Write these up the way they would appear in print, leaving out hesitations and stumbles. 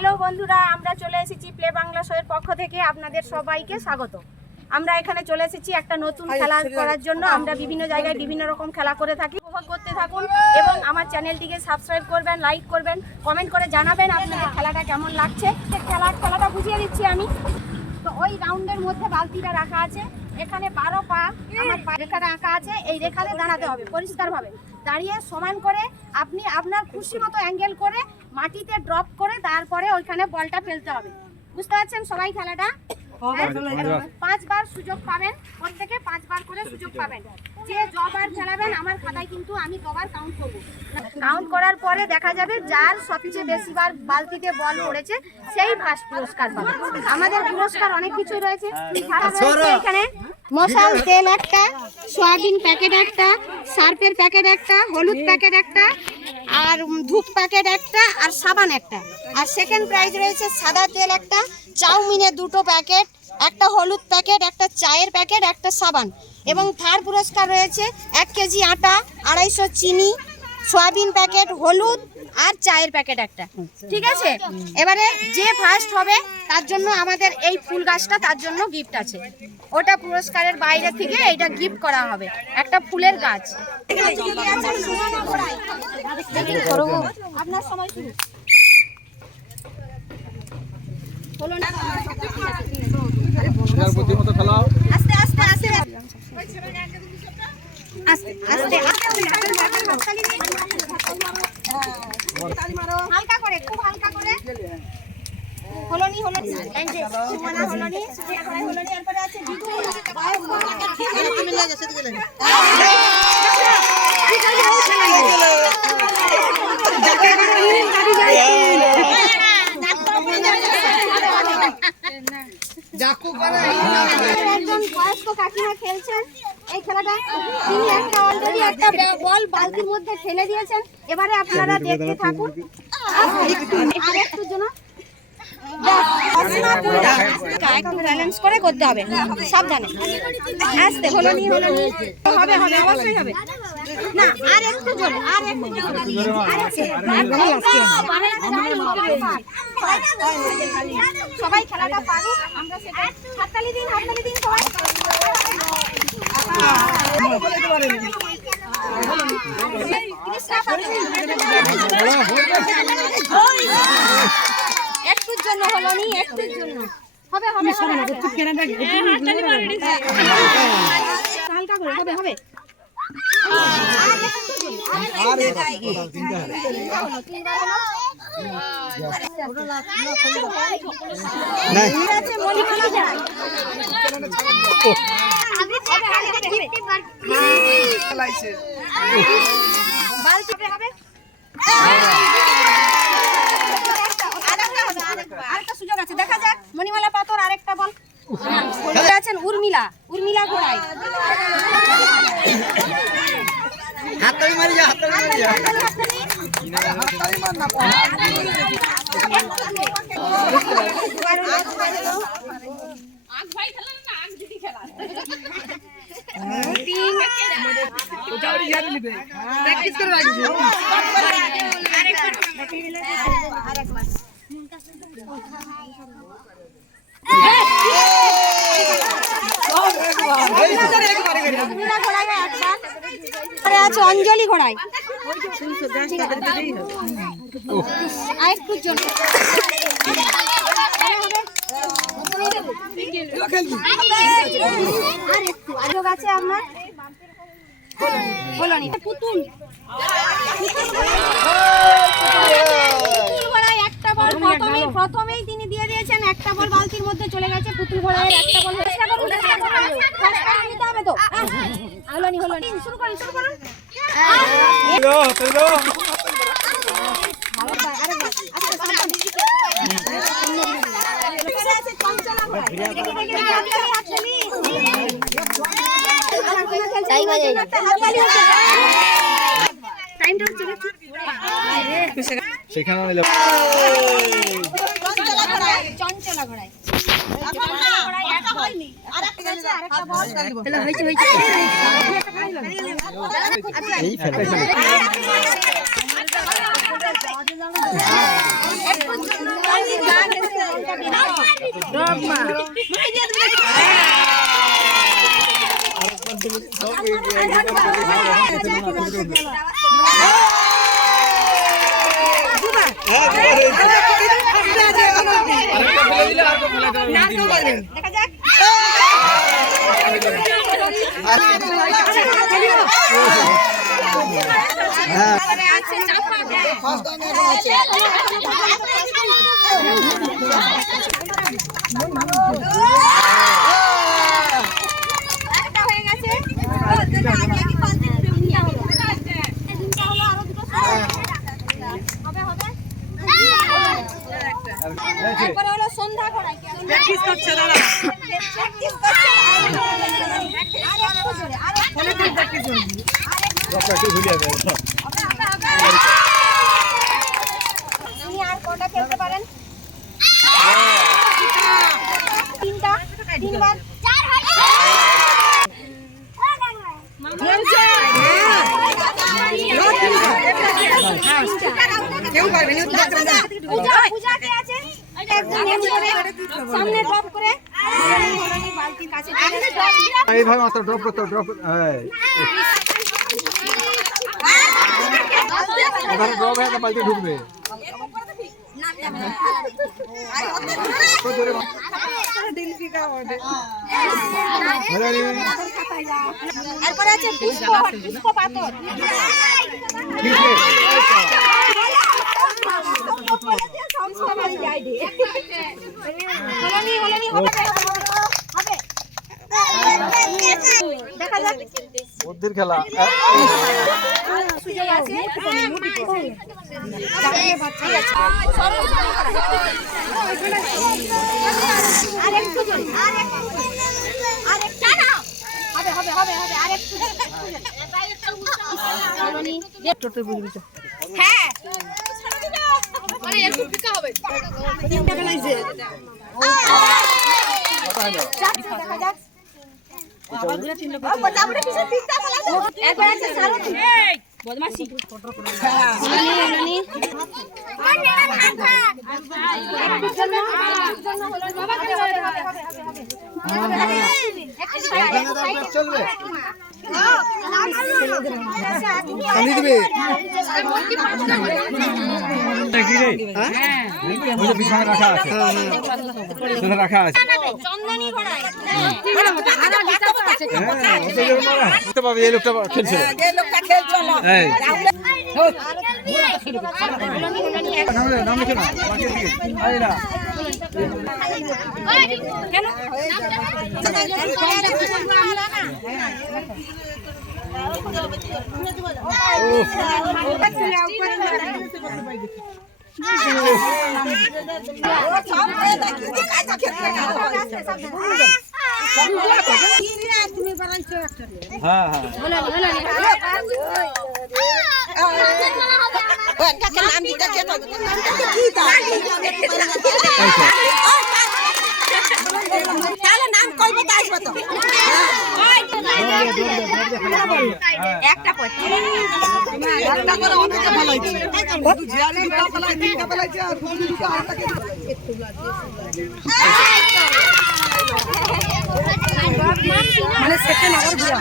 Hello বন্ধুরা, আমরা চলে এসেছি প্লে বাংলা শোয়ের পক্ষ থেকে আপনাদের সবাইকে স্বাগত। আমরা এখানে চলে এসেছি একটা নতুন খেলা করার জন্য। আমরা বিভিন্ন জায়গায় বিভিন্ন রকম খেলা করে থাকি। উপভোগ করতে থাকুন এবং আমার চ্যানেলটিকে সাবস্ক্রাইব করবেন, লাইক করবেন, কমেন্ট করে জানাবেন আপনাদের খেলাটা কেমন লাগছে। খেলাটা বুঝিয়ে দিচ্ছি আমি। তো ওই রাউন্ডের মধ্যে বালতিটা রাখা আছে, এখানে 12 পা আমার রেখাটা আঁকা আছে, এই রেখাতে দাঁড়াতে হবে পরিষ্কারভাবে। দাঁড়িয়ে সমান করে আপনি আপনার খুশি মতো অ্যাঙ্গেল করে মাটিতে ড্রপ করে তারপরে ওইখানে বলটা ফেলতে হবে। বুঝতে পারছেন সবাই খেলাটা? 5 বার সুযোগ পাবেন, প্রত্যেকে 5 বার করে সুযোগ পাবেন। যে যবার খেলাবেন আমার খাতায় কিন্তু আমি কবার কাউন্ট করব। কাউন্ট করার পরে দেখা যাবে যার সবচেয়ে বেশি বার বালতিতে বল পড়েছে সেই ফার্স্ট পুরস্কার পাবে। আমাদের পুরস্কার অনেক কিছু রয়েছে। এখানে মশাল তেল একটা, সয়াবিন প্যাকেট একটা, সার্ফের প্যাকেট একটা, হলুদ প্যাকেট একটা, আর ধূপ প্যাকেট একটা, আর সাবান একটা। আর সেকেন্ড প্রাইজ রয়েছে সাদা তেল একটা, চাউমিনের 2টো প্যাকেট, একটা হলুদ প্যাকেট, একটা চায়ের প্যাকেট, একটা সাবান। এবং থার্ড পুরস্কার রয়েছে 1 কেজি আটা, 250 চিনি, সয়াবিন প্যাকেট, হলুদ আর চায়ের প্যাকেট একটা। ঠিক আছে, এবারে যে ফার্স্ট হবে তার জন্য আমাদের এই ফুল গাছটা, তার জন্য গিফট আছে। ওটা পুরস্কারের বাইরে থেকে এইটা গিফট করা হবে, একটা ফুলের গাছ। আপনার সময় শুরু হলো না? আস্তে আস্তে আস্তে আস্তে হালকা করে, খুব হালকা করে। হলনি হলনি সুমনা হলনি হলনি, এরপরে আছে একজন বয়স্ক কাকিমা খেলছেন এই খেলাটা। তিনি একটা অলরেডি একটা বল বালতির মধ্যে ফেলে দিয়েছেন। এবারে আপনারা দেখতে থাকুন। আর একটু জন্য একটু ব্যালেন্স করে করতে হবে, সাবধানে আস্তে। হলনি হলনি হবে হবে, অবশ্যই হবে। না আর একটু জোরে, আর একটু সবাই খেলাটা পারুক, আমরা সেটা হাততালি দিন, হাততালি দিন সবাই। একটুর জন্য হলনি, একটুর জন্য হবে হবে হালকা করে হবে হবে। আরেকটা সুযোগ আছে, দেখা যাক। মণিমালা পাথর আরেকটা বল আছেন। উর্মিলা, উর্মিলা ঘোড়াই হাততালি মারি যা, হাততালি মারি যা। আগ ভাই খেলা না, আগ দিদি খেলা। প্র্যাকটিস করে রাখছি। আরেকবার আছে অঞ্জলি ঘোড়ায় আরেকটুর জন্য আছে আপনার বলনি পুতুল ঘোড়ায় একটা বল প্রথমেই তিনি দিয়ে দিয়েছেন। একটা বল বালতির মধ্যে চলে গেছে। পুতুল ঘোড়ায় একটা বল নিতে হবে তো। হলনি হলনি শুরু করুন, শুরু করুন। সেখানে চঞ্চলা ঘোড়ায় দেখা যাক। একটা হয়ে গেছে। হবে হবে। তারপরে হলো সন্ধ্যা করাই। প্র্যাকটিস করছে দাদা। প্র্যাকটিস করছে। আর একটু জোরে। আর একটু প্র্যাকটিস করবি। আপনি আর কোনটা খেলতে পারেন? তিনটা, তিনবার। চার হয়। কেউ পারবে না। পূজা কে আছে? একদম নেম করে সামনে ড্রপ করে বালতির কাছে এইভাবে মাত্র ড্রপ করতে ড্রপ এবারে ড্রপ হয়ে বালতি ঢুকবে এরপরে আছে পুষ্প পুষ্প পাথর দেখা যাক বুদ্ধির খেলা সুযোগ আছে আরেকটু জোরে আরেকটা না হবে হবে হবে হবে আরেকটু হ্যাঁ আরে একটু ফিকা হবে তিনটা বানাইছে দেখা যাক আবার দুটো তিনটা বাজাবড়ে পিছে তিনটা বানাইছে একবার আছে সারথি এই বদমাশি নানি চলবে চালিয়ে দিবে বিছানা রাখা আছে রাখা আছে চন্দনী ঘোড়ায় দেখতে পাবে এই লোকটা খেলছে নাম লিখে না কেন হ্যাঁ হ্যাঁ নাম কইবে তা আসবে তো একটা করতে একটা করে অনেকটা ভালো হইছে কত জিয়ালি কাপলা দিন কাপলা আছে আর কোন কিছু আরটাকে মানে সেকেন্ড আবার ঘুরা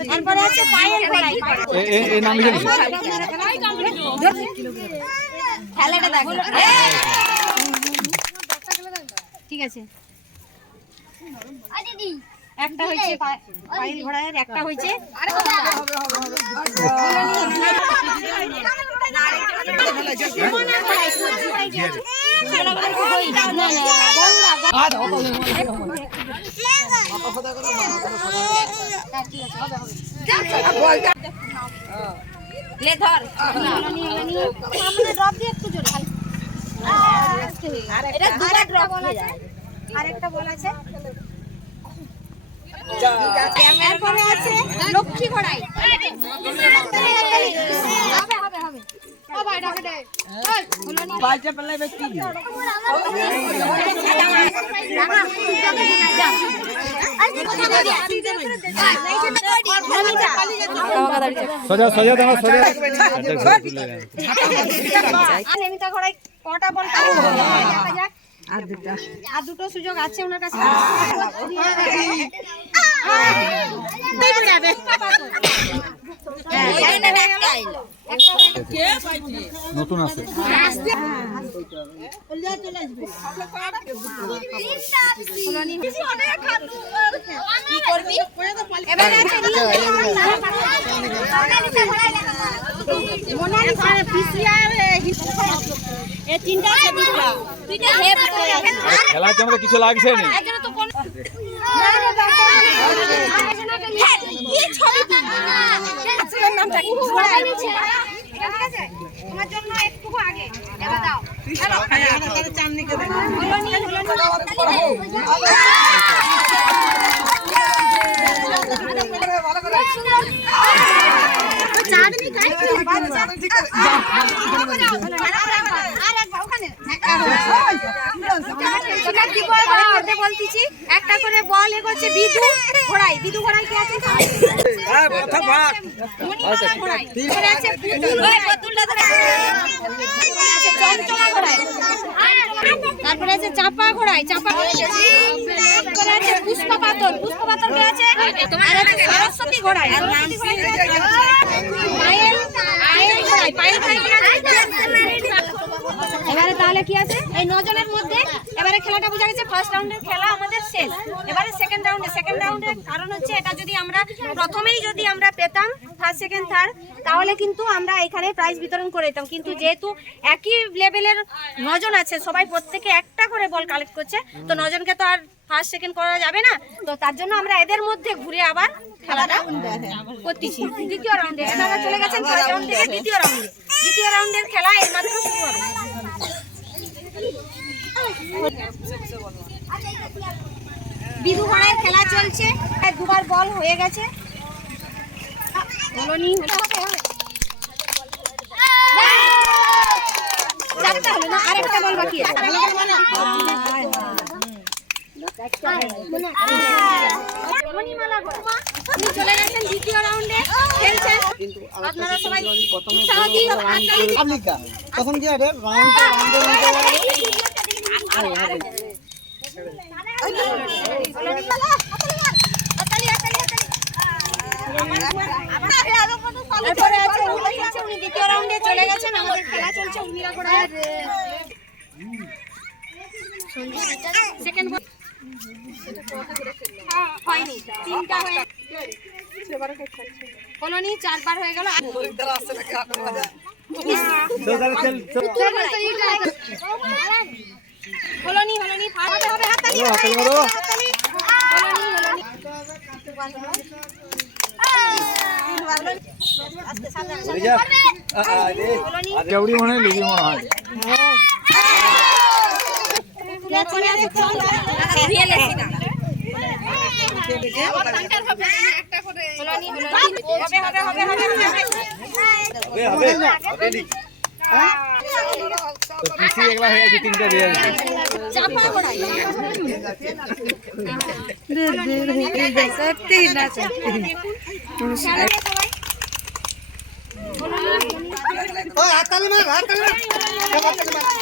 তারপরে আছে পায়ের ঘোড়াই এই নাম লিখে খেলাটা দেখো ঠিক আছে একটা হয়েছে পায়ের ঘোড়ার একটা হয়েছে ধর ড্রপ দিয়ে একটু জোরে আরেকটা বল আছে এরপরে আছে লক্ষ্মী ঘোড়াই হবে হবে হবে ও ভাই ডাকে দে বালচা পেলাই ব্যক্তি সোজা সোজা দাও সোজা নেমিতা ঘোড়াই কটা বল দেখা যাক আর দুটো সুযোগ আছে ওনার কাছে। নতুন আছে খেলার জন্য তো কিছু লাগছে না। তোমার জন্য একটু আগে এবার দাও বলতেছি একটা করে বল এগোচ্ছে বিদু ঘোড়াই কি আছে তারপরে আছে চাপা ঘোড়াই আছে পুষ্পা পাথর কে আছে আর আছে সরস্বতী ঘোড়াই এবারে তাহলে কি আছে এই 9 জনের মধ্যে এবারে খেলাটা বোঝা গেছে ফার্স্ট রাউন্ডের খেলা আমাদের শেষ। এবারে সেকেন্ড রাউন্ডের কারণ হচ্ছে এটা যদি আমরা প্রথমেই যদি আমরা পেতাম ফার্স্ট সেকেন্ড থার্ড তাহলে কিন্তু আমরা এখানে প্রাইজ বিতরণ করে দিতাম, কিন্তু যেহেতু একই লেভেলের 9 জন আছে সবাই প্রত্যেকে একটা করে বল কালেক্ট করছে তো 9 জনকে তো আর ফার্স্ট সেকেন্ড করা যাবে না, তো তার জন্য আমরা এদের মধ্যে ঘুরে আবার খেলাটা করতেছি। দ্বিতীয় রাউন্ডে এনারা চলে গেছেন ফার্স্ট রাউন্ড থেকে দ্বিতীয় রাউন্ডের খেলা এইমাত্র শুরু হবে। বিদু ঘোড়ায় খেলা চলছে, দুবার বল হয়ে গেছে। চারটা হলো না, আরেকটা বল বাকি আছে। চলে গেছেন দ্বিতীয় রাউন্ডে খেলছেন, আপনারা সবাই উৎসাহ দিয়ে তখন কি হবে দ্বিতীয় রাউন্ডে চলে গেছেন, আমাদের খেলা চলছে উর্মিলা ঘোড়ায়। সেকেন্ড হয়নি, 3টা হয়ে কলোনি 4বার হয়ে গেল। কলোনি হবে হাততালি কেউড়ি মনে হয় লিগি মনে হয় পিসি একলা হয়ে গেছে 3টা দিয়ে দিয়েছে সত্যি না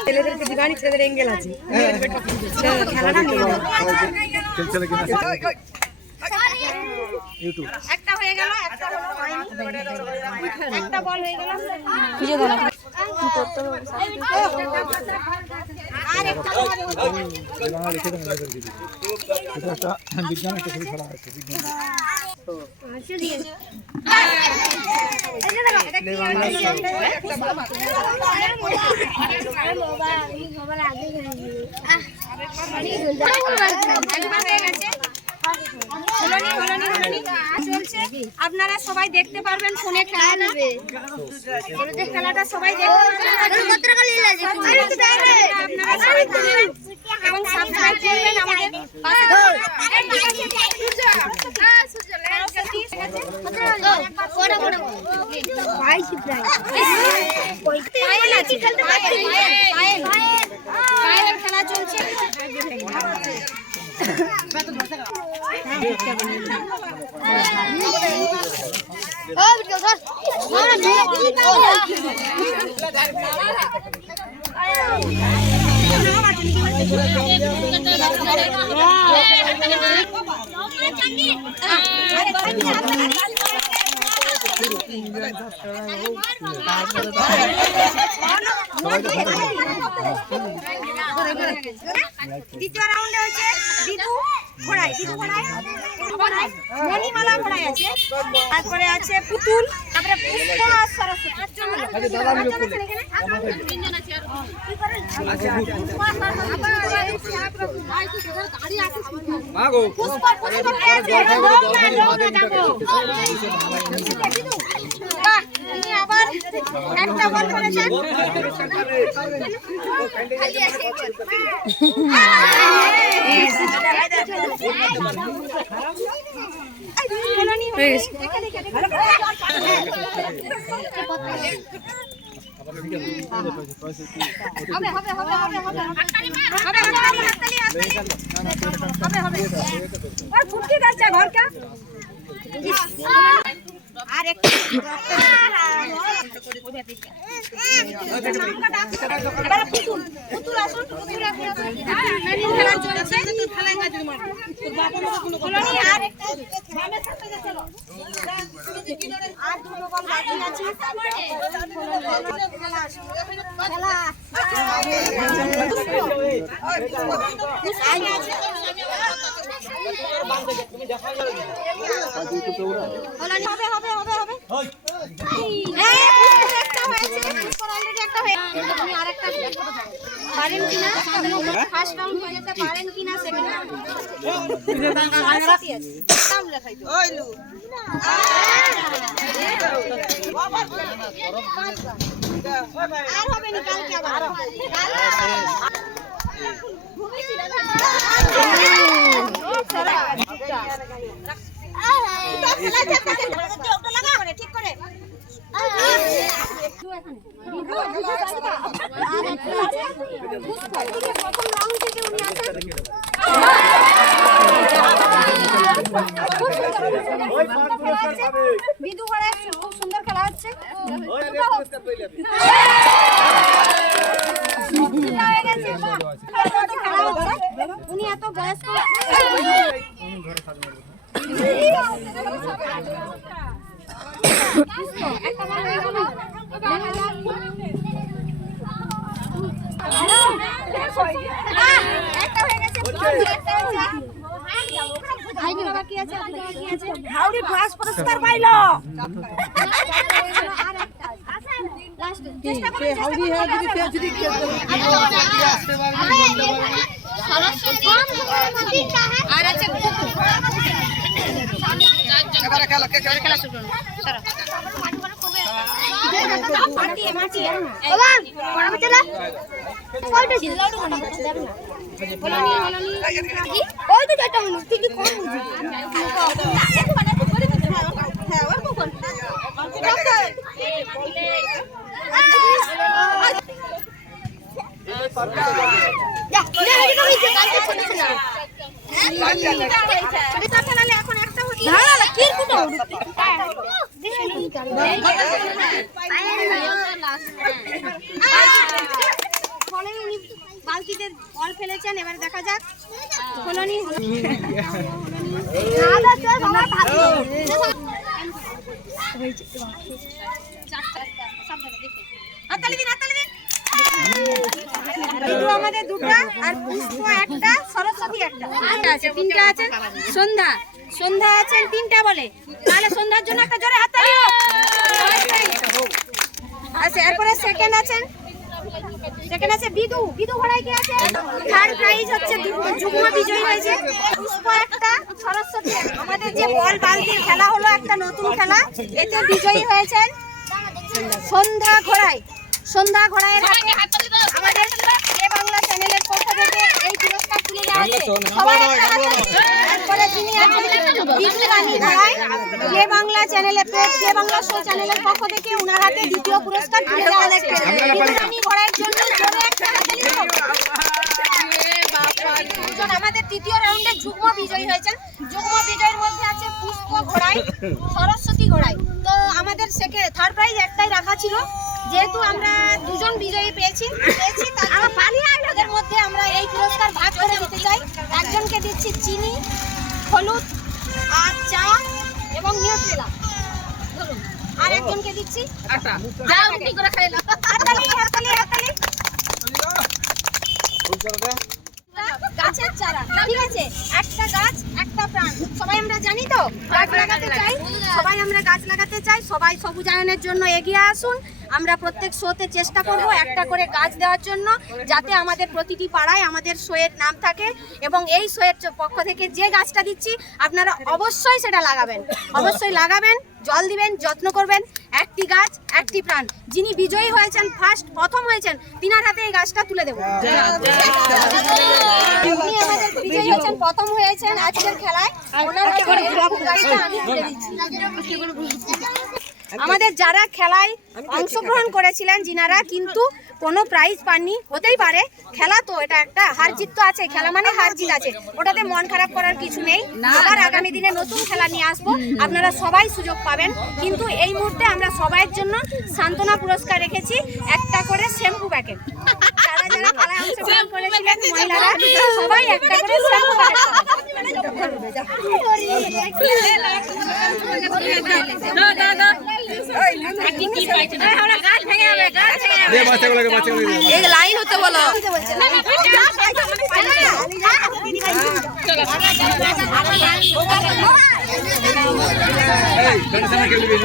ছেলেদেরকে দিবানি ছেলেদের এঙ্গেল আছে একটা হয়ে গেল, একটা বল হয়ে গেল। আপনারা সবাই দেখতে পারবেন ফোনে খেলাটা সবাই দেখতে পারবেন এবং সাবস্ক্রাইব করবেন আমাদের খেলা চলছে। দ্বিতীয় রাউন্ডে হচ্ছে দিদু ঘোড়ায় মণিমালা ঘোড়ায় আছে, তারপরে আছে পুতুল, তারপরে পুষ্প আর সরস্বতী। পাঁচজন আছেন এখানে। পুষ্প কে আছে? বাহ, ইনি আবার একটা বল করেছেন। আর একটা পুতুল আসুন, খেলা চলছে। আর দুটো বল বাকি আছে। পারেন কিনা ফার্স্ট রাউন্ড হয়ে যেতে পারেন কিনা সেকেন্ড রাউন্ড আর হবে না কালকে আবার ঠিক করে বিদু ঘোড়ায় খুব সুন্দর খেলা হচ্ছে। উনি এত বয়স্ক পুরস্কার পাইল। বালতিতে বল ফেলেছেন, এবার দেখা যাক। আমাদের দুটো আর পুষ্প একটা, সরস্বতী একটা আছে, তিনটা আছে। সন্ধ্যা আছেন তিনটা বলে, তাহলে সন্ধ্যার জন্য একটা জোরে হাততালি হোক। আচ্ছা, এরপরে সেকেন্ড আছে বিদু ঘোড়ায় কি আছে? থার্ড প্রাইজ হচ্ছে যুগ্ম বিজয়ী হয়েছে পুষ্প একটা, সরস্বতী একটা। আমাদের যে বল বালতির খেলা হলো একটা নতুন খেলা, এতে বিজয়ী হয়েছেন সন্ধ্যা ঘোড়ায় আমাদের এ বাংলা চ্যানেলের পক্ষ থেকে এই পুরস্কার তুলে দেওয়া হচ্ছে। সবাই তারপরে যিনি আছেন বিদু রানী ঘোড়ায় এ বাংলা চ্যানেলে এ বাংলা শো চ্যানেলের পক্ষ থেকে উনার হাতে দ্বিতীয় পুরস্কার তুলে দেওয়া হচ্ছে। বিদু রানী ঘোড়ার জন্য জোরে একটা হাততালি হোক। আমাদের তৃতীয় রাউন্ডে যুগ্ম বিজয়ী হয়েছেন। যুগ্ম বিজয়ের মধ্যে আছে পুষ্প ঘোড়ায়, সরস্বতী ঘোড়ায়। তো আমাদের থার্ড প্রাইজ একটাই রাখা ছিল, যেহেতু আমরা দুজন বিজয়ী পেয়েছি তাদের মধ্যে আমরা এই পুরস্কার দিচ্ছি চিনি, হলুদ আর চা এবং নিউট্রেলা। ধরুন, আর একজনকে দিচ্ছি আটা। যা উল্টি করে খাই না। হাততালি, হাততালি, হাততালি। গাছের চারা, ঠিক আছে? একটা গাছ একটা প্রাণ। সবাই আমরা জানি তো গাছ লাগাতে চাই, সবাই আমরা গাছ লাগাতে চাই। সবাই সবুজায়নের জন্য এগিয়ে আসুন। আমরা প্রত্যেক শোতে চেষ্টা করব একটা করে গাছ দেওয়ার জন্য, যাতে আমাদের প্রতিটি পাড়ায় আমাদের শোয়ের নাম থাকে। এবং এই শোয়ের পক্ষ থেকে যে গাছটা দিচ্ছি আপনারা অবশ্যই সেটা লাগাবেন, অবশ্যই লাগাবেন, জল দিবেন, যত্ন করবেন। একটি গাছ একটি প্রাণ। যিনি বিজয়ী হয়েছেন, প্রথম হয়েছেন, তিনার হাতে এই গাছটা তুলে দেবো। উনি আমাদের বিজয়ী হয়েছেন, প্রথম হয়েছেন আজকের খেলায়। ওনার হাতে এই গাছটা আমি তুলে দিচ্ছি। আমাদের যারা খেলায় অংশগ্রহণ করেছিলেন, যিনারা কিন্তু কোনো প্রাইজ পাননি, হতেই পারে, খেলা তো, এটা একটা হার জিত তো আছে, খেলা মানে হার জিত আছে, ওটাতে মন খারাপ করার কিছু নেই। আবার আগামী দিনে নতুন খেলা নিয়ে আসবো, আপনারা সবাই সুযোগ পাবেন। কিন্তু এই মুহূর্তে আমরা সবাইয়ের জন্য সান্ত্বনা পুরস্কার রেখেছি, একটা করে শ্যাম্পু প্যাকেট। যারা যারা খেলায় অংশগ্রহণ করেছিলেন মহিলারা, সবাই একটা করে শ্যাম্পু প্যাকেট দে বাচ্চাগুলোকে বাচ্চাগুলোকে দে। এই লাইন হতে বলো। এই ডোনেশন কে দিবি?